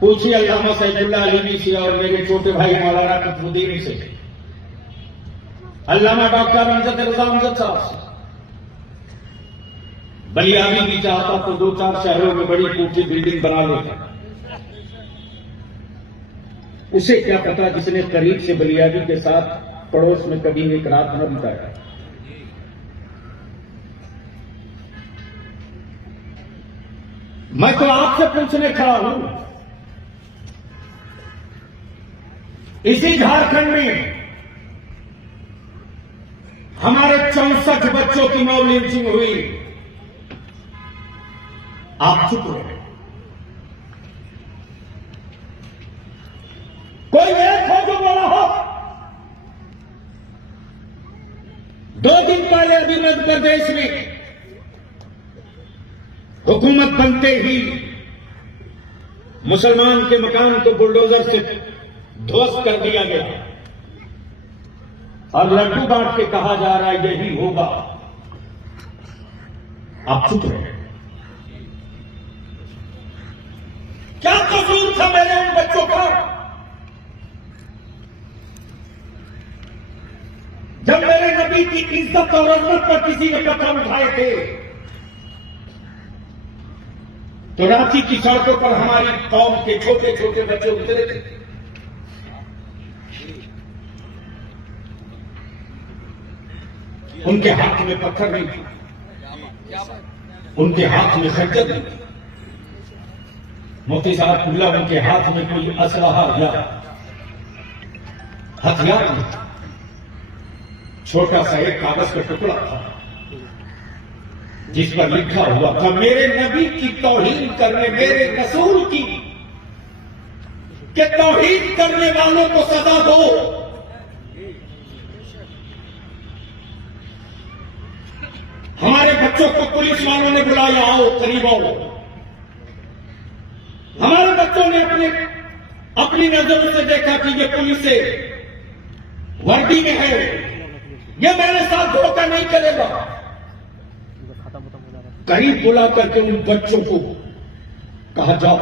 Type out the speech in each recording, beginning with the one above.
पूछिए अल्लामा सैफुल्लाह अलीवी से और मेरे छोटे भाई मौलाना कुतुबुद्दीन से, अल्लामा डॉक्टर अमजद रजा अमजद साहब से। बलियावी भी चाहता तो 2-4 शहरों में बड़ी ऊंची बिल्डिंग बना लेता। उसे क्या पता जिसने करीब से बलियावी के साथ पड़ोस में कभी एक रात न बिताया। मैं तो आपसे पूछने खड़ा हूं, इसी झारखंड में हमारे 64 बच्चों की मौत लिंचिंग हुई, आप चुप रहे। कोई एक हो जो बोला हो। 2 दिन पहले अभी मध्य प्रदेश में हुकूमत बनते ही मुसलमान के मकान को बुलडोजर से ध्वस्त कर दिया गया और लड्डू बांट के कहा जा रहा है यही होगा। आप चुप रहे। क्या कसूर था मेरे उन बच्चों का? जब मेरे नबी की इज्जत और अजमत पर किसी ने पत्थर उठाए थे तो रांची की सड़कों पर हमारी कौम के छोटे छोटे बच्चे उतरे थे। उनके हाथ में पत्थर नहीं था, उनके हाथ में खंजर नहीं था। मुफ्ती साहब कुल्ला उनके हाथ में कोई असलहा या हथियार नहीं था। छोटा सा एक कागज का टुकड़ा था जिस पर लिखा हुआ था मेरे नबी की तौहीन करने, मेरे रसूल की के तौहीन करने वालों को सजा दो। हमारे बच्चों को पुलिस वालों ने बुलाया, आओ करीब आओ। हमारे बच्चों ने अपनी नजरों से देखा कि ये पुलिस से वर्दी में है, ये मेरे साथ धोखा नहीं करेगा। करीब बुला करके उन बच्चों को कहा जाओ,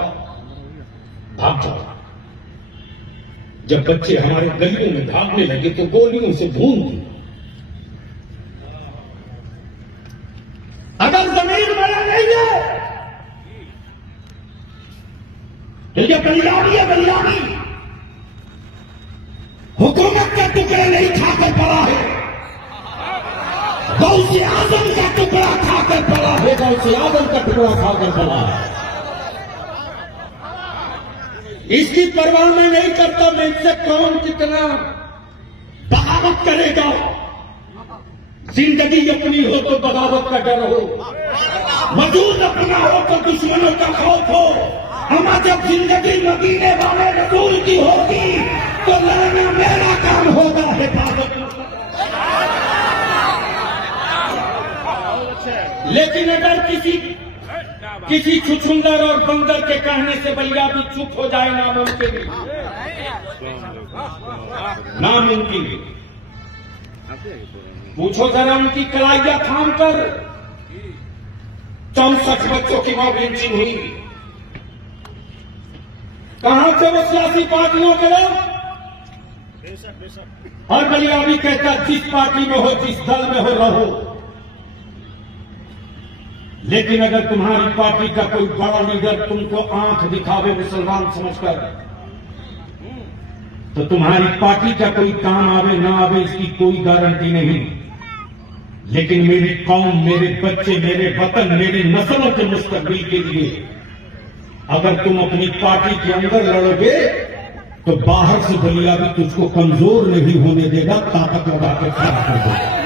भाग जाओ। जब बच्चे हमारे गलियों में भागने लगे तो गोलियों से भून दी। अगर जमीन बड़ा नहीं है तो ये बलियावी है, बलियावी हुकूमत के टुकड़े नहीं खाकर पड़ा है, गौसे आजम का टुकड़ा खाकर पड़ा है, गौसे आजम का टुकड़ा खाकर पड़ा है। इसकी परवाह मैं नहीं करता मैं इससे कौन कितना बगावत करेगा। जिंदगी अपनी हो तो बगावत का डर हो, वजूद अपना हो तो दुश्मनों का खौफ हो। हमारा जब जिंदगी मदीने वाले रसूल की होगी तो लड़ना मेरा काम होगा, हिफाजत। लेकिन अगर किसी छुछुंदर और बंदर के कहने से बलियावी चुप हो जाए, नामुमकिन, नामुमकिन। पूछो जरा उनकी कलाइयां थाम कर 64 बच्चों की मौत लिंचिंग हुई। कहां से वो सियासी पार्टियों के लोग? और बलियावी कहता जिस पार्टी में हो, जिस दल में हो रहो, लेकिन अगर तुम्हारी पार्टी का कोई बड़ा लीडर तुमको आंख दिखावे मुसलमान समझकर, तो तुम्हारी पार्टी का कोई काम आवे ना आवे इसकी कोई गारंटी नहीं। लेकिन मेरी कौम, मेरे बच्चे, मेरे वतन, मेरी नस्लों के मुस्तकबिल के लिए अगर तुम अपनी पार्टी के अंदर लड़ोगे तो बाहर से बलियावी तुझको कमजोर नहीं होने देगा, ताकत लगा के खड़ा कर देगा।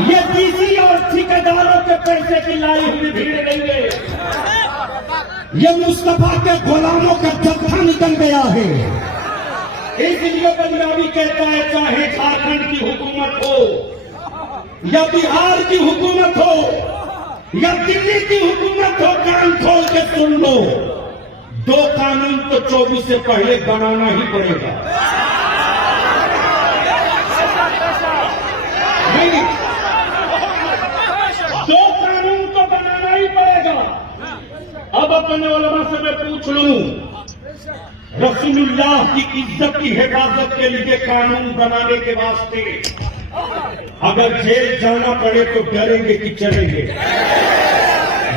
ये डीसी और ठेकेदारों के पैसे की लाई हुई भीड़ नहीं है, ये मुस्तफा के गुलामों का जत्था निकल गया है। इसलिए बलियावी कहता है चाहे झारखंड की हुकूमत हो या बिहार की हुकूमत हो या दिल्ली की हुकूमत हो, कान खोल सुन लो, 2 कानून तो 24 से पहले बनाना ही पड़ेगा। नहीं, 2 कानून तो बनाना ही पड़ेगा। अब अपने उलमा से मैं पूछ लूं, रसूलुल्लाह की इज्जत की हिफाजत के लिए कानून बनाने के वास्ते अगर जेल जाना पड़े तो डरेंगे कि चलेंगे?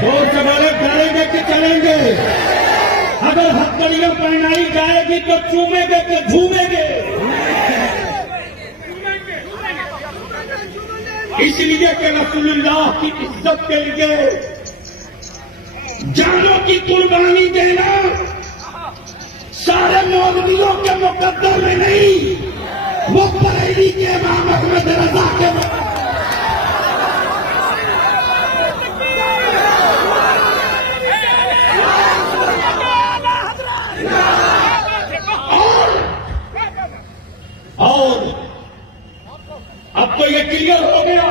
जोर से बोले, डरेंगे कि चलेंगे? अगर हथकड़ियां पहनाई जाएगी तो चूमेंगे कि झूमेंगे? इसलिए कि रसूलुल्लाह की इज्जत के लिए जानों की कुर्बानी देना सारे मौलवियों के मुकद्दर में नहीं, वो बरेली के इमाम अहमद रजा के और अब तो ये क्लियर हो गया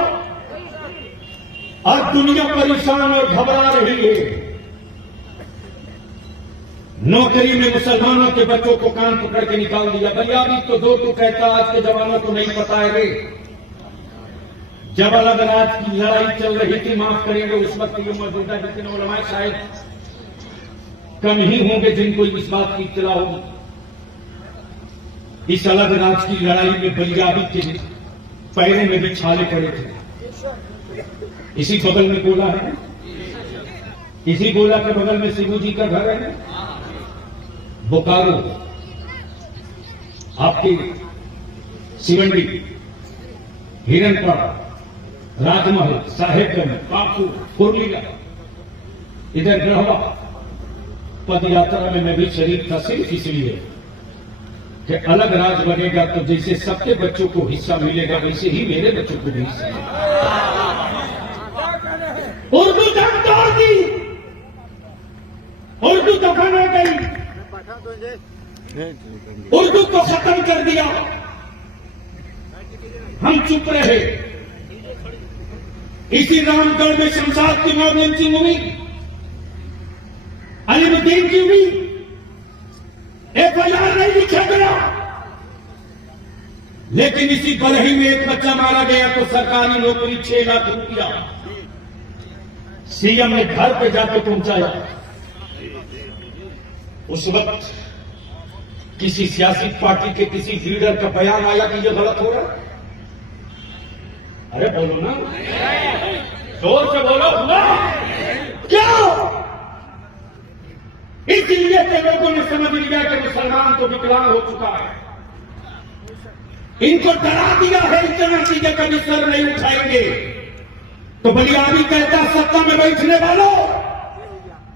और दुनिया परेशान और घबरा रही है। नौकरी में मुसलमानों के बच्चों को कान पकड़ के निकाल दिया। भैया अभी तो दो तो कहता, आज के जवानों को नहीं पता है रे। जब अलग राज की लड़ाई चल रही थी, माफ करेंगे उस वक्त ये मौजूदा जितने उलमाए शायद कम ही होंगे जिनको इस बात की इत्तला होगी। इस अलग राज की लड़ाई में बलियाबी के पैरों में भी छाले पड़े थे। इसी बगल में गोला है, इसी गोला के बगल में शिबू जी का घर है। बोकारो, आपकी सिवंडी, हिरनपाड़ा, राजमहल, साहेबगंज, पाकू, कुर्लिया, इधर गढ़वा पद यात्रा में मैं भी शरीक था, सिर्फ इसलिए कि अलग राज बनेगा तो जैसे सबके बच्चों को हिस्सा मिलेगा वैसे ही मेरे बच्चों को भी हिस्सा मिलेगा। उर्दू जंग तोड़ दी, उर्दू दफन हो गई, उर्दू को खत्म कर दिया। हम चुप रहे। इसी रामगढ़ में शमशाद की मौत लंचिंग हुई, अलीमुद्दीन की हुई, FIR नहीं लिखा गया, लेकिन इसी बरही में एक बच्चा मारा गया तो सरकारी नौकरी 6 लाख रुपया सीएम ने घर पे जाकर पहुंचाया। उस वक्त किसी सियासी पार्टी के किसी लीडर का बयान आया कि यह गलत हो रहा है। अरे बोलो ना, जोर से बोलो ना, क्या? इसलिए के लोगों ने समझ लिया कि मुसलमान तो विकलांग हो चुका है, इनको डरा दिया है इतना कि ये कभी सर नहीं उठाएंगे। तो बलियाबी कहता, सत्ता में बैठने वालों,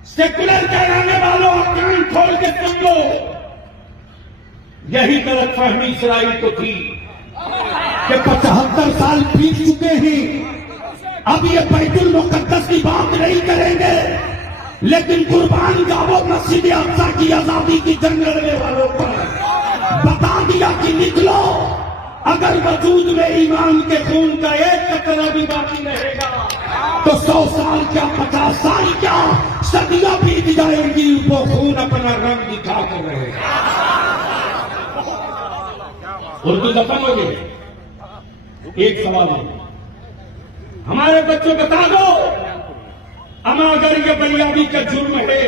सेकुलर कहलाने वालों, कान खोल के सुन लो, यही गलतफहमी इसराइल को थी कि 75 साल बीत चुके हैं, अब ये बैतुल मुकद्दस की बात नहीं करेंगे, लेकिन कुर्बान जाओ मस्जिद अक्सा की आजादी की जंग लड़ने वालों पर बता दिया कि निकलो, अगर वजूद में ईमान के खून का एक कतरा भी बाकी रहेगा तो 100 साल क्या, 50 साल क्या, सदियां बीत जाएंगी, वो खून अपना रंग दिखा कर रहेगा। उर्दू दफन हो गई। एक सवाल है, हमारे बच्चों को बता दो, अमा अगर ये बलियाबी का जुर्म है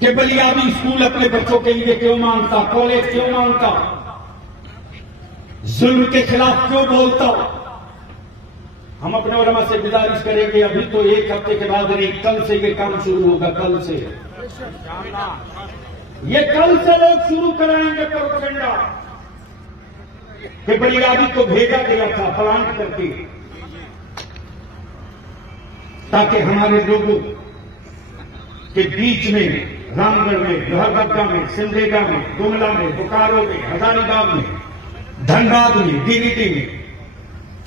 कि बलियाबी स्कूल अपने बच्चों के लिए क्यों मांगता, कॉलेज क्यों मांगता, जुल्म के खिलाफ क्यों बोलता? हम अपने उलमा से गुजारिश करेंगे, अभी तो 1 हफ्ते के बाद नहीं, कल से ये काम शुरू होगा। कल से ये कल से लोग शुरू कराएंगे प्रोपेगेंडा कि बलियाबी को भेजा गया था प्लांट करके, ताकि हमारे लोगों के बीच में, रामगढ़ में, लोहरदगा में, सिमडेगा में, गुमला में, बोकारो में, हजारीबाग में, धनबाद में, गिरिडीह में,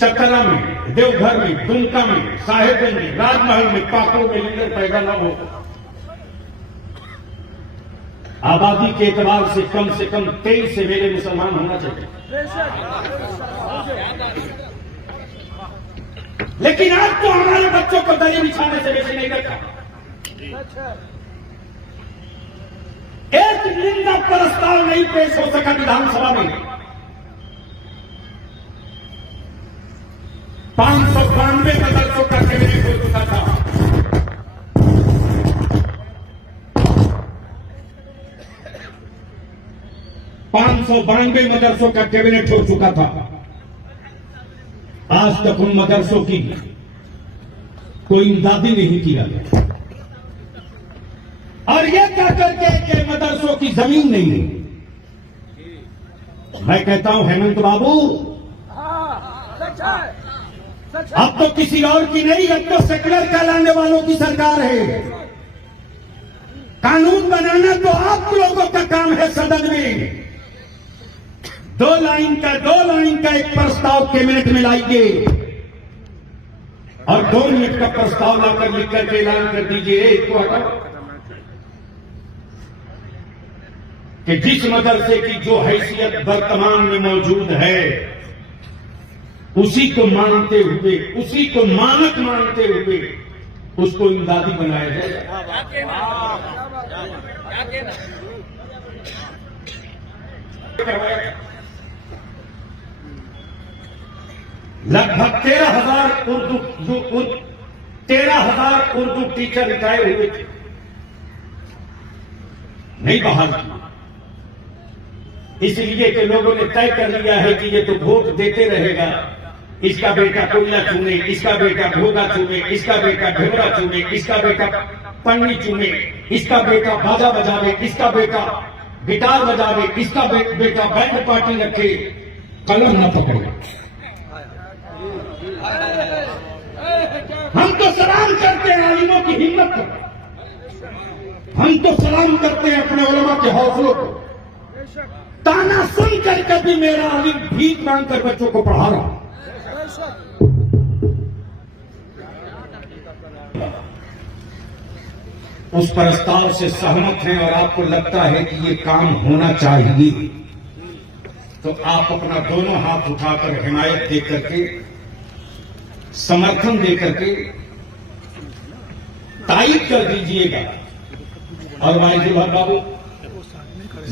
चकला में, देवघर में, दुमका में, साहेबगंज में, राजमहल में, पाकड़ में लीडर पैदा न हो। आबादी के एतबार से कम 23 से मेरे मुसलमान होना चाहिए। लेकिन आज तो हमारे बच्चों को दरी बिछाने से बेसी नहीं रखा। एक निंदा प्रस्ताव नहीं पेश हो सका विधानसभा में। 592 मदरसों का कैबिनेट हो चुका था। मदरसों का कैबिनेट हो चुका था। आज तक उन मदरसों की कोई इमदादी नहीं किया गया, और यह कह करके कि मदरसों की जमीन नहीं है। मैं कहता हूं हेमंत बाबू, अब तो किसी और की नहीं, अब तो सेकुलर कहलाने वालों की सरकार है। कानून बनाना तो आप लोगों का काम है। सदन में 2 लाइन का एक प्रस्ताव कैबिनेट में लाइए और 2 मिनट का प्रस्ताव लाकर लिख करके ऐलान कर दीजिए इसको हटाओ कि जिस मदरसे की जो हैसियत वर्तमान में मौजूद है उसी को मानते हुए, उसी को मानक मानते हुए उसको इमदादी बनाया जाए। लगभग 13,000 उर्दू टीचर रिटायर हुए थे, नहीं बहाल किए, इसलिए कि लोगों ने तय कर लिया है कि ये तो वोट देते रहेगा। इसका बेटा कोयला चूमे, इसका बेटा भोगा चूमे, इसका बेटा ढोरा चूमे, इसका बेटा पन्नी चूमे, इसका बेटा बाजा बजावे, इसका बेटा गिटार बजावे, इसका बेटा बैंड पार्टी रखे, कलम न पकड़े। हम तो सलाम करते हैं आलिमों की हिम्मत को, हम तो सलाम करते हैं अपने उलमा के हौसलों को। ताना सुन कर कभी मेरा आलिम भीख मांग कर बच्चों को पढ़ा रहा। उस प्रस्ताव से सहमत हैं और आपको लगता है कि ये काम होना चाहिए, तो आप अपना दोनों हाथ उठाकर हिमायत दे करके, समर्थन दे करके तायीद कर दीजिएगा। और वाहिदुल बाबू,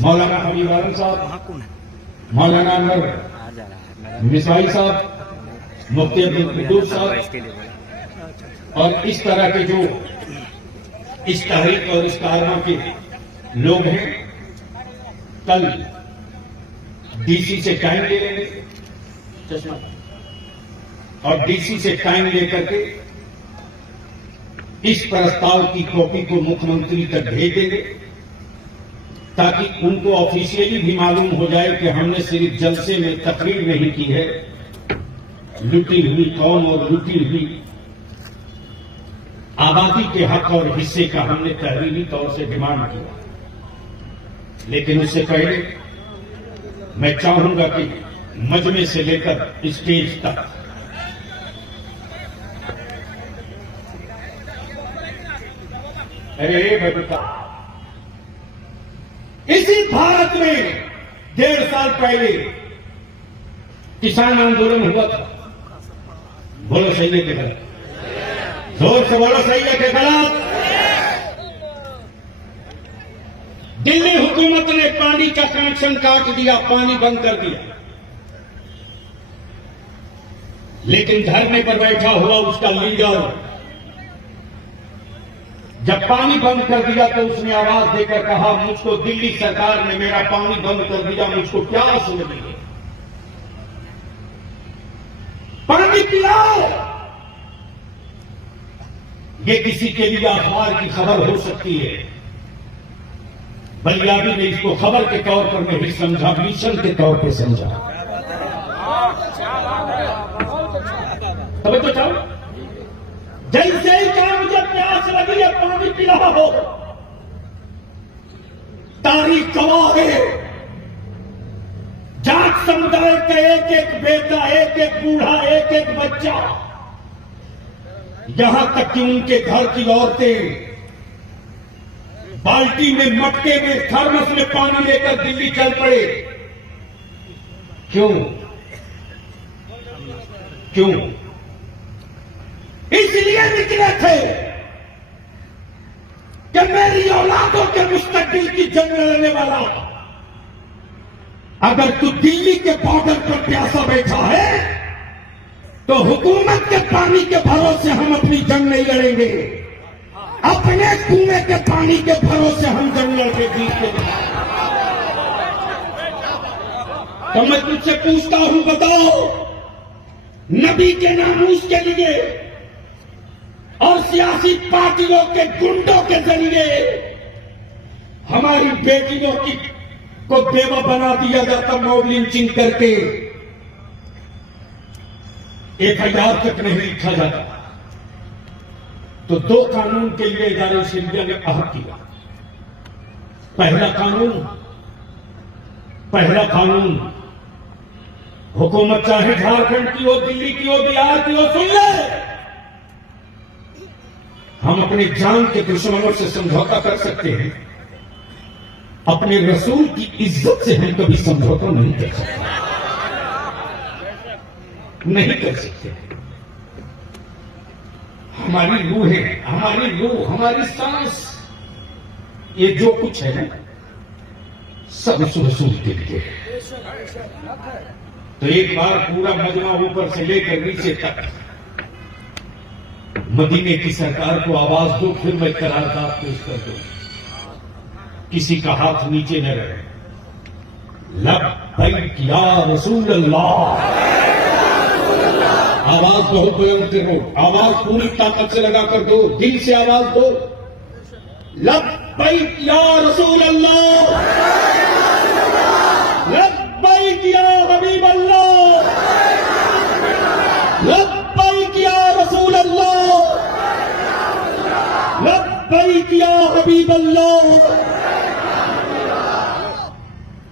मौलाना हबीब आलम साहब, मौलाना अनवर मिसाइल साहब, मुफ्ती अब्दुल कुद्दूस साहब और इस तरह के जो इस तहरीक और इस कारवा के लोग हैं, कल डीसी से टाइम ले लेंगे, चश्मा, और डीसी से टाइम लेकर के इस प्रस्ताव की कॉपी को मुख्यमंत्री तक भेज देंगे, ताकि उनको ऑफिशियली भी मालूम हो जाए कि हमने सिर्फ जलसे में तकरीर नहीं की है, लुटी हुई कौम और लुटी हुई आबादी के हक और हिस्से का हमने तहरीरी तौर से डिमांड किया। लेकिन उससे पहले मैं चाहूंगा कि मजमे से लेकर स्टेज तक इसी भारत में 1.5 साल पहले किसान आंदोलन हुआ था। बोलो सही है कि गलत? जोर से बोलो, सही है कि गलत? दिल्ली हुकूमत ने पानी का कनेक्शन काट दिया, पानी बंद कर दिया, लेकिन धरने पर बैठा हुआ उसका लीडर जब पानी बंद कर दिया तो उसने आवाज देकर कहा, मुझको दिल्ली सरकार ने मेरा पानी बंद कर दिया, मुझको क्या सुनेंगे, पानी पिलाओ। ये किसी के लिए अखबार की खबर हो सकती है, बलियाबी ने इसको खबर के तौर पर नहीं समझा, मिशन के तौर पर समझा। समझ तो चाहो, जैसे ही कहा मुझे प्यास लगी है पानी पिलाओ, तारीख गवाह है, जाट समुदाय का एक एक बेटा, एक एक बूढ़ा, एक एक बच्चा, यहां तक कि उनके घर की औरतें बाल्टी में, मटके में, थर्मस में पानी लेकर दिल्ली चल पड़े। क्यों? क्यों? इसलिए निकले थे कि मेरी औलादों के मुस्तकबिल की जंग लड़ने वाला, अगर तू दिल्ली के बॉर्डर पर प्यासा बैठा है तो हुकूमत के पानी के भरोसे हम अपनी जंग नहीं लड़ेंगे, अपने कुएं के पानी के भरोसे हम जंग लड़के जीतते हैं। तो मैं तुझसे पूछता हूं, बताओ, नबी के नामूस के लिए और सियासी पार्टियों के गुंडों के जरिए हमारी बेटियों की को बेवा बना दिया जाता, मॉब लिंचिंग करके FIR तक नहीं लिखा जाता। तो दो कानून के लिए इदारे शरिया ने अहद किया। पहला कानून हुकूमत चाहे झारखंड की हो, दिल्ली की हो, बिहार की हो, सुन ले, हम अपने जान के दुश्मनों से समझौता कर सकते हैं, अपने रसूल की इज्जत से हम कभी समझौता नहीं कर सकते, नहीं कर सकते। हमारी रूह है, हमारी सांस, ये जो कुछ है ना, सब उस रसूल के लिए है। तो एक बार पूरा मजमा ऊपर से लेकर नीचे तक मदीने की सरकार को आवाज दो, फिर मैं करारदाद पेश कर दूं। किसी का हाथ नीचे न रहे। लब्बैक या रसूल अल्लाह, आवाज बहुत बुलंद करो, आवाज पूरी ताकत से लगा कर दो, दिल से आवाज दो, लब्बैक या रसूल अल्लाह, लब्बैक या हबीब अल्लाह, लब्बैक या रसूल अल्लाह, लब्बैक या हबीब अल्लाह।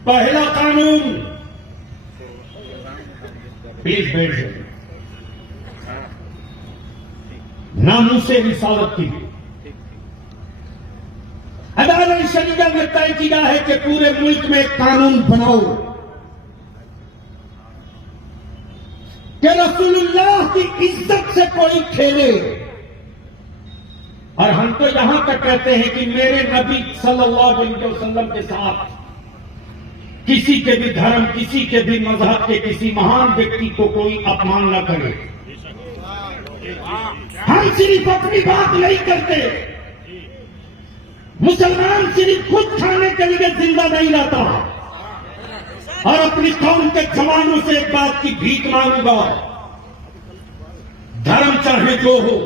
पहला कानून, प्लीज बैठ जाइए, नामूसे रिसालत की अदालत शरीयत ने तय किया है कि पूरे मुल्क में एक कानून बनाओ कि रसूलुल्लाह की इज्जत से कोई खेले। और हम तो यहां तक कहते हैं कि मेरे नबी सल्लल्लाहु अलैहि वसल्लम के साथ किसी के भी धर्म, किसी के भी मजहब के किसी महान व्यक्ति को कोई अपमान न करे। हम सिर्फ अपनी बात नहीं करते, मुसलमान सिर्फ खुद खाने के लिए जिंदा नहीं रहता। और अपनी कौम के जवानों से एक बात की भीख मांगूंगा, धर्म चाहे जो हो,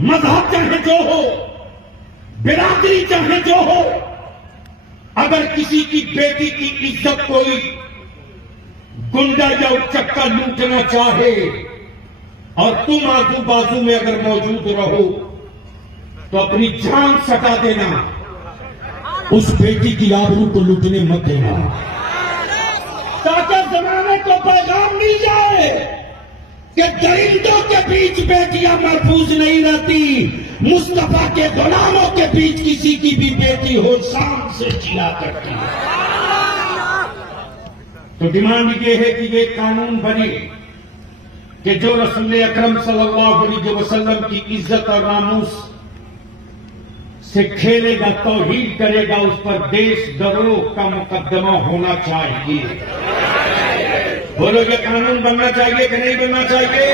मजहब चाहे जो हो, बिरादरी चाहे जो हो, अगर किसी की बेटी की इज्जत कोई गुंडा या उचक्का लूटना चाहे और तुम आजू बाजू में अगर मौजूद रहो तो अपनी जान सटा देना, उस बेटी की आबरू को लूटने मत देना, ताकि जमाने को पैगाम मिल जाए कि दरिंदों के बीच बेटियां महफूज नहीं रहती, मुस्तफा के गुलामों के बीच किसी की भी बेटी हो शान से जिया करती है। तो डिमांड ये है कि ये कानून बने कि जो रसूल अकरम सल्लल्लाहु अलैहि वसल्लम की इज्जत और नामूस से खेलेगा, तौहीन करेगा, उस पर देशद्रोह का मुकदमा होना चाहिए। बोलो, ये कानून बनना चाहिए कि नहीं बनना चाहिए?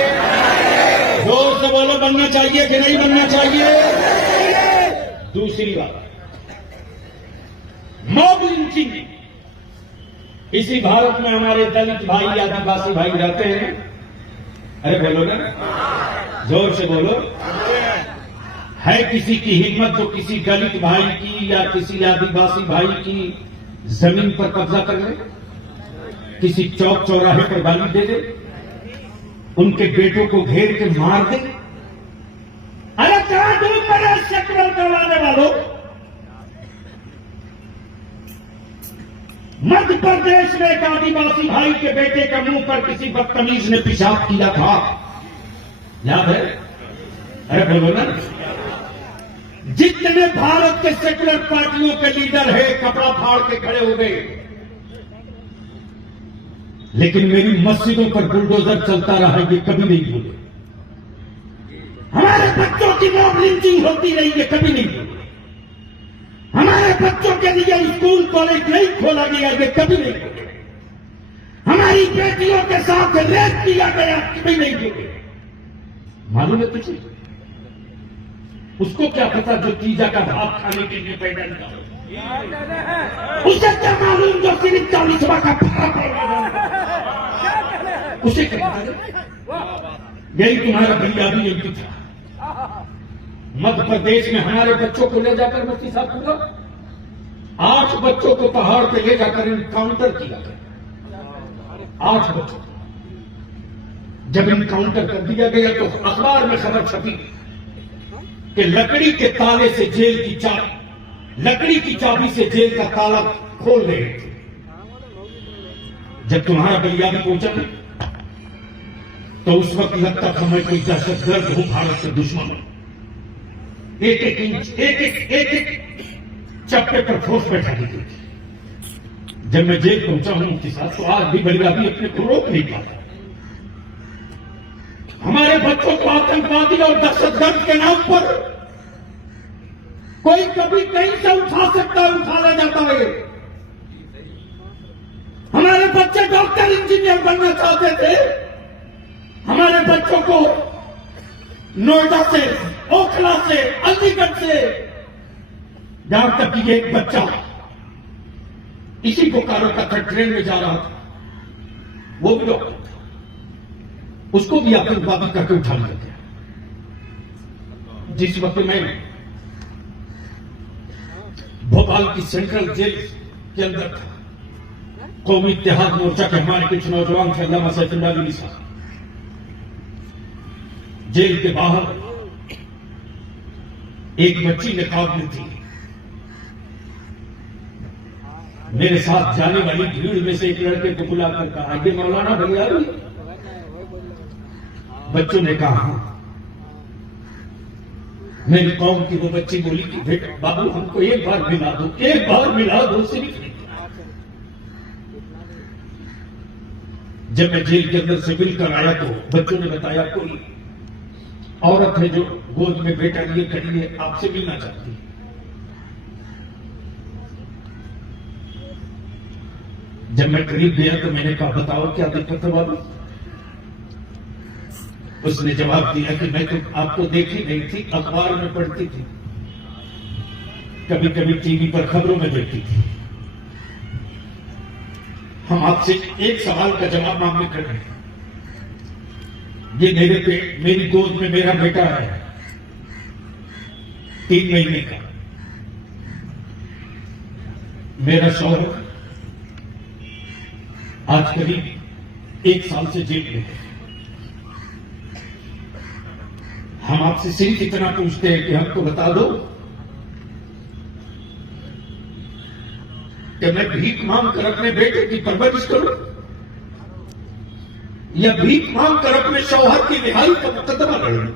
जोर से बोलो, बनना चाहिए कि नहीं बनना चाहिए? दूसरी बात, मॉब लिंचिंग। इसी भारत में हमारे दलित भाई, आदिवासी भाई रहते हैं। अरे बोलो ना, जोर से बोलो। है किसी की हिम्मत जो किसी दलित भाई की या किसी आदिवासी भाई की जमीन पर कब्जा कर ले, किसी चौक चौराहे पर गाली दे दे, उनके बेटों को घेर के मार दे? अरे कहां दूर पड़े सेक्युलर करवाने वालों? मध्य प्रदेश में एक आदिवासी भाई के बेटे के मुंह पर किसी बदतमीज ने पेशाब किया था, याद है? अरे बोलो ना। जितने भारत के सेक्युलर पार्टियों के लीडर है कपड़ा फाड़ के खड़े हो गए, लेकिन मेरी मस्जिदों पर बुलडोजर चलता रहा, ये कभी नहीं भूले। हमारे बच्चों की मॉब लिंचिंग होती रही है, कभी नहीं हुई। हमारे बच्चों के लिए स्कूल कॉलेज नहीं खोला गया, ये कभी नहीं हुआ। हमारी बेटियों के साथ रेप किया गया, कभी नहीं हुआ। मालूम है तुझे? उसको क्या पता जो तीजा का भाव खाने के लिए पैदा नहीं हुआ? उसे क्या मालूम जो सिर्फ 40वां का भाव है? उसे क्या मालूम? यही तुम्हारा बुनियादी एमपी था। मध्य प्रदेश में हमारे बच्चों को ले जाकर मुफ्ती साहब पूरा 8 बच्चों को पहाड़ पे ले जाकर इनकाउंटर किया गया। 8 बच्चों जब इनकाउंटर कर दिया गया तो अखबार में खबर छपी कि लकड़ी के ताले से जेल की चाबी, लकड़ी की चाबी से जेल का ताला खोल रहे थे। जब तुम्हारा बुनियादी पहुंचा तो उस वक्त लगता था मैं कोई दहशतगर्द हूं, भारत के दुश्मन हूं। एक एक इंच, एक चप्पे पर ठोस बैठा दी थी। जब मैं जेल पहुंचा हूं उनके साथ तो आज भी बुनियादी अपने को रोक नहीं पाता। हमारे बच्चों को आतंकवादी और दहशतगर्द के नाम पर कोई कभी कहीं से उठा सकता है, उठा ले जाता है। हमारे बच्चे डॉक्टर इंजीनियर बनना चाहते थे। हमारे बच्चों को नोएडा से, ओखला से, अलीगढ़ से, जहां तक कि एक बच्चा इसी बोकारो का ट्रेन में जा रहा था, वो भी डॉक्टर था, उसको भी आतंकवादी करके उठा लिया गया। जिस वक्त मैं भोपाल की सेंट्रल जेल के अंदर था, कौमी इत्तेहाद मोर्चा के हमारे कुछ नौजवान थे, अल्लामा सैफुल्लाह अली साहब, जेल के बाहर एक बच्ची निकाब में थी। मेरे साथ जाने वाली भीड़ में से एक लड़के को बुलाकर कहा, ये मौलाना बलियारी? बच्चों ने कहा हाँ। मेरी कौम की वो बच्ची बोली कि बेटा बाबू हमको एक बार मिला दो, एक बार मिला दो, सिर्फ। जब मैं जेल के अंदर से मिलकर आया तो बच्चों ने बताया कोई औरत है जो गोद में बेटा लिए खड़ी है, आपसे मिलना चाहती है। जब मैं करीब गया तो मैंने कहा बताओ क्या दिक्कत है बाबू? उसने जवाब दिया कि मैं तो आपको देखी नहीं थी, अखबार में पढ़ती थी, कभी कभी टीवी पर खबरों में देखती थी। हम आपसे एक सवाल का जवाब मांगने कर रहे हैं। ये मेरी गोद में मेरा बेटा है, 3 महीने का। मेरा शौहर आज करीब 1 साल से जेल में है। हम आपसे सिर्फ इतना पूछते हैं कि हमको बता दो कि मैं भीख मांग कर अपने बेटे की परवरिश करूं या भीख मांग कर अपने शौहर की रिहाई का मुकदमा लड़ूं?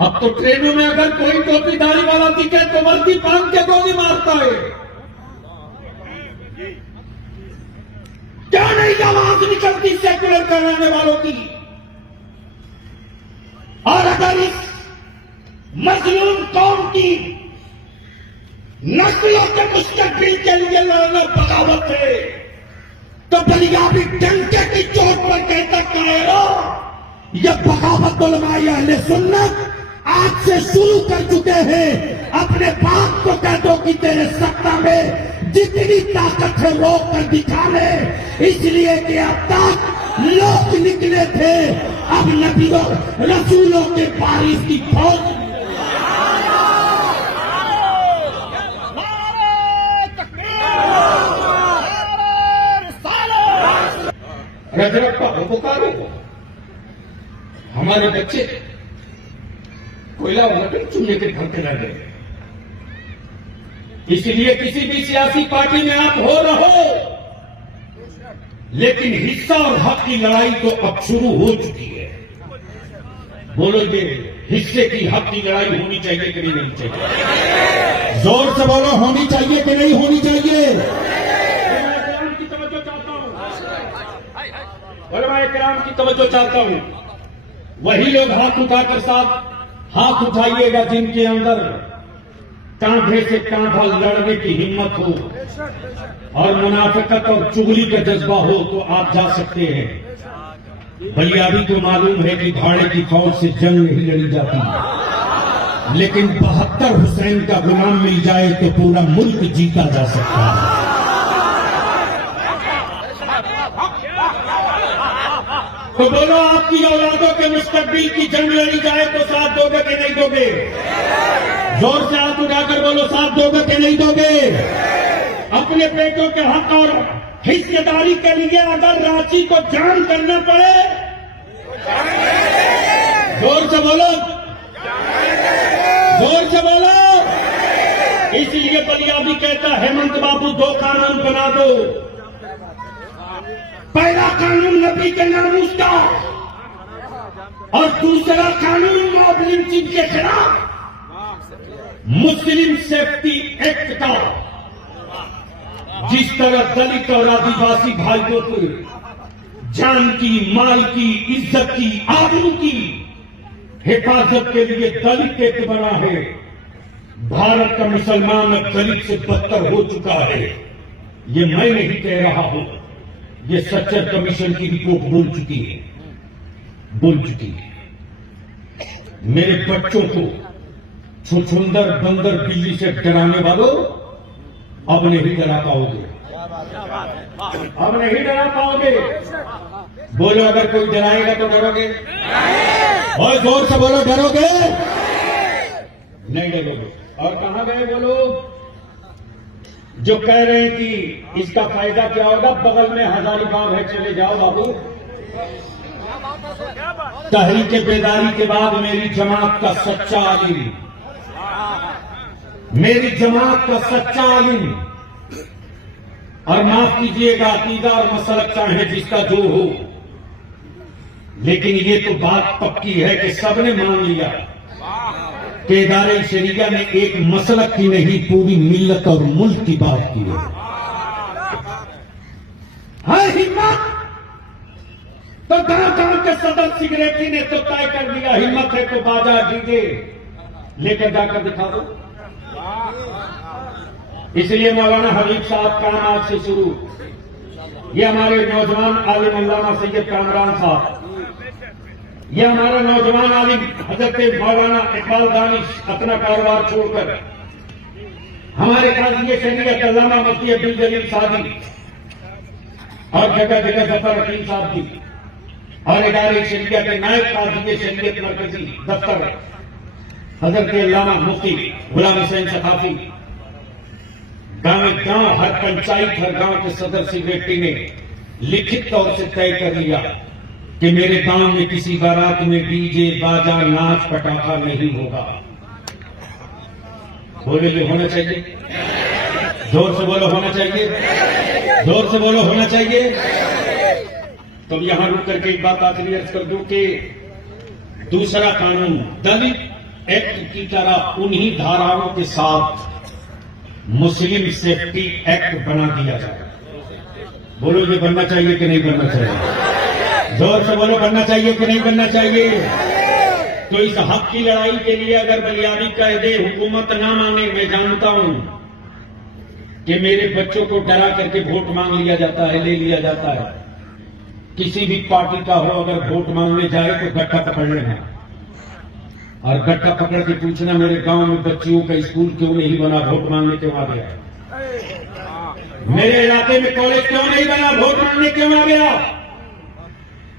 अब तो ट्रेनों में अगर कोई टोपीदारी वाला दिखे तो वर्दी पहन के गोली मारता है। क्या नहीं आवाज निकलती सेकुलर कराने वालों की? और अगर इस मजलूम कौम की नस्लों के मुस्तकबिल के लिए लड़ना बगावत है तो बुनियादी डंके की चोट पर कहता करो यह बगावत उलमाए अहले सुन्नत आज से शुरू कर चुके हैं। अपने बाप को कह दो कि तेरे सत्ता में जितनी ताकत है रोक कर दिखा ले, इसलिए कि अब तक लोग निकले थे, अब नबियों रसूलों के बारिश की फौज। रजरप्पा हो पुकारो, हमारे बच्चे कोयला वाला चुनने के ढंग रह गए। इसलिए किसी भी सियासी पार्टी में आप हो रहो, लेकिन हिस्सा और हक की लड़ाई तो अब शुरू हो चुकी है। बोलो ये हिस्से की हक की लड़ाई होनी चाहिए कि नहीं होनी चाहिए? जोर से बोलो, होनी चाहिए कि नहीं होनी चाहिए? मैं की तवज्जो चाहता हूं, उलमाए किराम की तवज्जो चाहता हूं। वही लोग हाथ उठाकर साथ हाथ उठाइएगा जिनके अंदर कांधे से कांधा लड़ने की हिम्मत हो और मुनाफिकत और चुगली का जज्बा हो तो आप जा सकते हैं। बलियाबी को मालूम है कि भाड़े की फौज से जंग नहीं लड़ी जाती, लेकिन 72 हुसैन का गुलाम मिल जाए तो पूरा मुल्क जीता जा सकता है। तो बोलो, आपकी औलादों के मुस्तकबिल की जंग लड़ी जाए तो साथ दोगे कि नहीं दोगे? जोर से हाथ उठाकर बोलो, साथ दोगे कि नहीं दोगे? अपने बेटों के हक और हिस्सेदारी के लिए अगर रांची को जान करना पड़े, जोर से बोलो, जोर से बोलो। इसलिए बलियाबी कहता है, हेमंत बाबू 2 कानून बना दो। पहला कानून नबी के नामूस का और दूसरा कानून मॉब लिंचिंग के खिलाफ मुस्लिम सेफ्टी एक्ट का। जिस तरह दलित और आदिवासी भाइयों को जान की, माल की, इज्जत की, आबरू की हिफाजत के लिए दलित एक्ट बना है, भारत का मुसलमान अब दलित से बदतर हो चुका है। ये मैं नहीं कह रहा हूं, ये सच्चर कमीशन की रिपोर्ट बोल चुकी है। मेरे बच्चों को छुछुंदर बंदर बिल्ली से डराने वालों अब नहीं डरा पाओगे, अब नहीं डरा पाओगे। बोलो, अगर कोई डराएगा तो डरोगे? और जोर से बोलो, डरोगे? नहीं डरोगे। और कहां गए वो लोग जो कह रहे हैं कि इसका फायदा क्या होगा? बगल में हजारीबाग है, चले जाओ बाबू। तहरीक बेदारी के बाद मेरी जमात का सच्चा आलिम, मेरी जमात का सच्चा आलिम, और माफ कीजिएगा अकीदा और मसलक चाहे जिसका जो हो, लेकिन ये तो बात पक्की है कि सबने मान लिया कि इदारे शरीया ने एक मसलक की नहीं, पूरी मिल्लत और मुल्क की बात की है। हिम्मत तो गांव के सदर सिगरेटी ने तो तय कर दिया, हिम्मत है तो बाजा डीजे लेकर जाकर दिखा दो। इसलिए मौलाना हबीब साहब का आज से शुरू, ये हमारे नौजवान आलिम अल्लामा सैयद कामरान साहब, ये हमारा नौजवान आलिम हजरत मौलाना इकबाल दानिश अपना कारोबार छोड़कर हमारे काजी शरीयत अल्लामा मुफ्ती अब्दुल जलील सादी और जगह जगह जफर हकीम साहब की और इदारे शरीयत के नायब काजी शरीयत मरकजी दफ्तर हजरत अल्लामा मुफ्ती गुलाम हुसैन सखाफी, गांव हर पंचायत हर गांव के सदर सेक्रेटरी ने लिखित तौर से तय कर लिया कि मेरे गांव में किसी बारात में डीजे बाजा नाच पटाखा नहीं होगा। बोले ये होना चाहिए? जोर से बोलो, होना चाहिए? जोर से बोलो, होना चाहिए? तो यहां रुक करके एक बात आखिरी अर्ज कर दूं कि दूसरा कानून दलित एक्ट की तरह उन्हीं धाराओं के साथ मुस्लिम सेफ्टी एक्ट बना दिया जाए। बोलो, ये बनना चाहिए कि नहीं बनना चाहिए? जोर से बोलो, बनना चाहिए कि नहीं बनना चाहिए? तो इस हक की लड़ाई के लिए अगर बलियाबी कह दे, हुकूमत ना माने, मैं जानता हूं कि मेरे बच्चों को डरा करके वोट मांग लिया जाता है, ले लिया जाता है। किसी भी पार्टी का हो, अगर वोट मांगने जाए तो गट्ठा पकड़ लेना और गट्ठा पकड़ के पूछना, मेरे गांव में बच्चियों का स्कूल क्यों नहीं बना, वोट मांगने क्यों आ गया? मेरे इलाके में कॉलेज क्यों नहीं बना, वोट मांगने क्यों आ गया?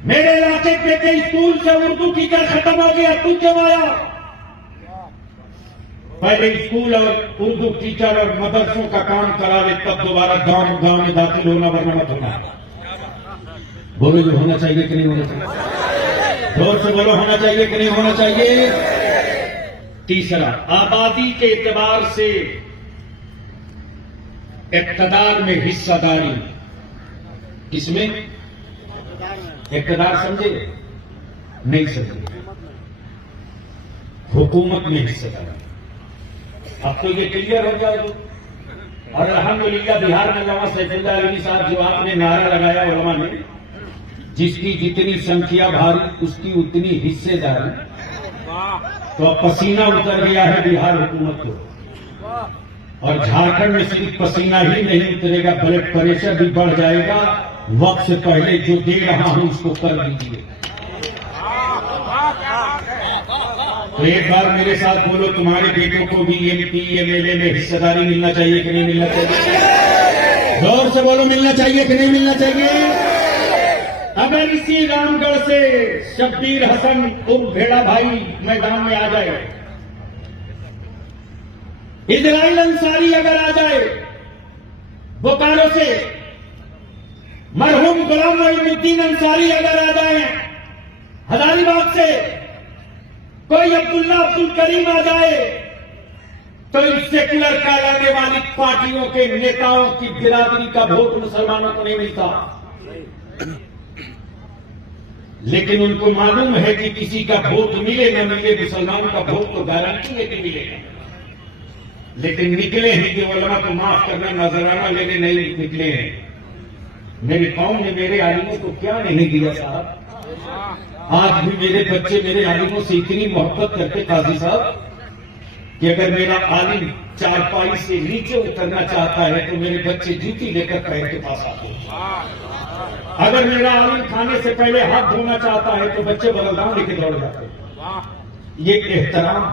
मेरे इलाके के स्कूल से उर्दू टीचर खत्म हो गया, तू क्यों आया? पहले स्कूल और उर्दू टीचर और मदरसों का काम करा ले, तब दोबारा गांव में दाखिल होना, वरना मत होना। बोलो, जो होना चाहिए कि नहीं होना चाहिए? जोर से बोलो, होना चाहिए कि नहीं होना चाहिए? तीसरा, आबादी के एतबार से इक़्तिदार में हिस्सेदारी। किसमें? इक़्तिदार समझे? नहीं समझे? हुकूमत में हिस्सेदारी। अब तो ये क्लियर हो जाएगा। और अल्हम्दुलिल्लाह बिहार में अल्लामा सैफुल्लाह अलवी साहब जो आपने नारा लगाया उलमा ने, जिसकी जितनी संख्या भारी उसकी उतनी हिस्सेदारी। तो अब पसीना उतर गया है बिहार हुकूमत को, और झारखंड में सिर्फ पसीना ही नहीं उतरेगा, ब्लड प्रेशर भी बढ़ जाएगा। वक्त से पहले जो दे रहा हूं उसको कर लीजिए। तो एक बार मेरे साथ बोलो, तुम्हारे बेटों को भी MP MLA में हिस्सेदारी मिलना चाहिए कि नहीं मिलना चाहिए? जोर से बोलो, मिलना चाहिए कि नहीं मिलना चाहिए? अगर इसी रामगढ़ से शब्बीर हसन उर्फ भेड़ा भाई मैदान में आ जाए, इजराइल अंसारी अगर आ जाए बोकारो से, मरहूम गुलाम मोइनुद्दीन अंसारी अगर आ जाए हजारीबाग से, कोई अब्दुल्ला अब्दुल करीम आ जाए, तो इन सेकुलर कहलाने वाली पार्टियों के नेताओं की बिरादरी का वोट मुसलमानों को नहीं मिलता। लेकिन उनको मालूम है कि किसी का वोट मिले न मिले, मुसलमान का वोट तो गारंटी है कि मिलेगा। लेकिन निकले हैं कि उलमा को माफ करना, नजराना लेने नहीं निकले हैं। मेरी कौम ने मेरे आलिमों को क्या नहीं दिया साहब? आज भी मेरे बच्चे मेरे आलिमों से इतनी मोहब्बत करते काजी साहब कि अगर मेरा आलिम चारपाई से नीचे उतरना चाहता है तो मेरे बच्चे जूती लेकर पैर के पास आते हैं। अगर मेरा आलिम खाने से पहले हाथ धोना चाहता है तो बच्चे बलदान लेके दौड़ जाते हैं। ये एहतराम,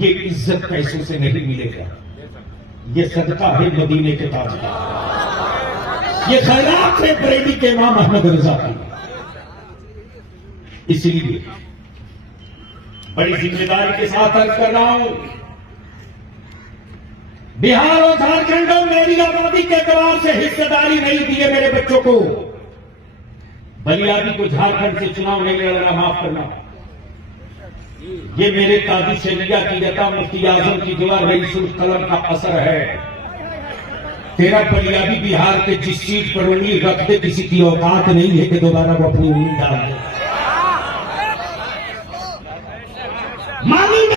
ये इज्जत पैसों से नहीं मिलेगा, ये सदका है मदीने के ताज का, ये खैरात है बरेली के इमाम अहमद रजा की। इसीलिए बड़ी जिम्मेदारी के साथ अर्ज कर रहा हूं, बिहार और झारखंड में मेरी आबादी के एतबार से हिस्सेदारी नहीं दी है मेरे बच्चों को। बलियादी को झारखंड से चुनाव नहीं लड़ना, माफ करना। ये मेरे काजी शरिया की जता मुफ्ती आजम की दुआ रईसुल कलम का असर है। तेरा बलियादी बिहार के जिस सीट पर उंगली रख दे, किसी की औकात नहीं है कि दोबारा वो अपनी उंगली डाल दे। मालूम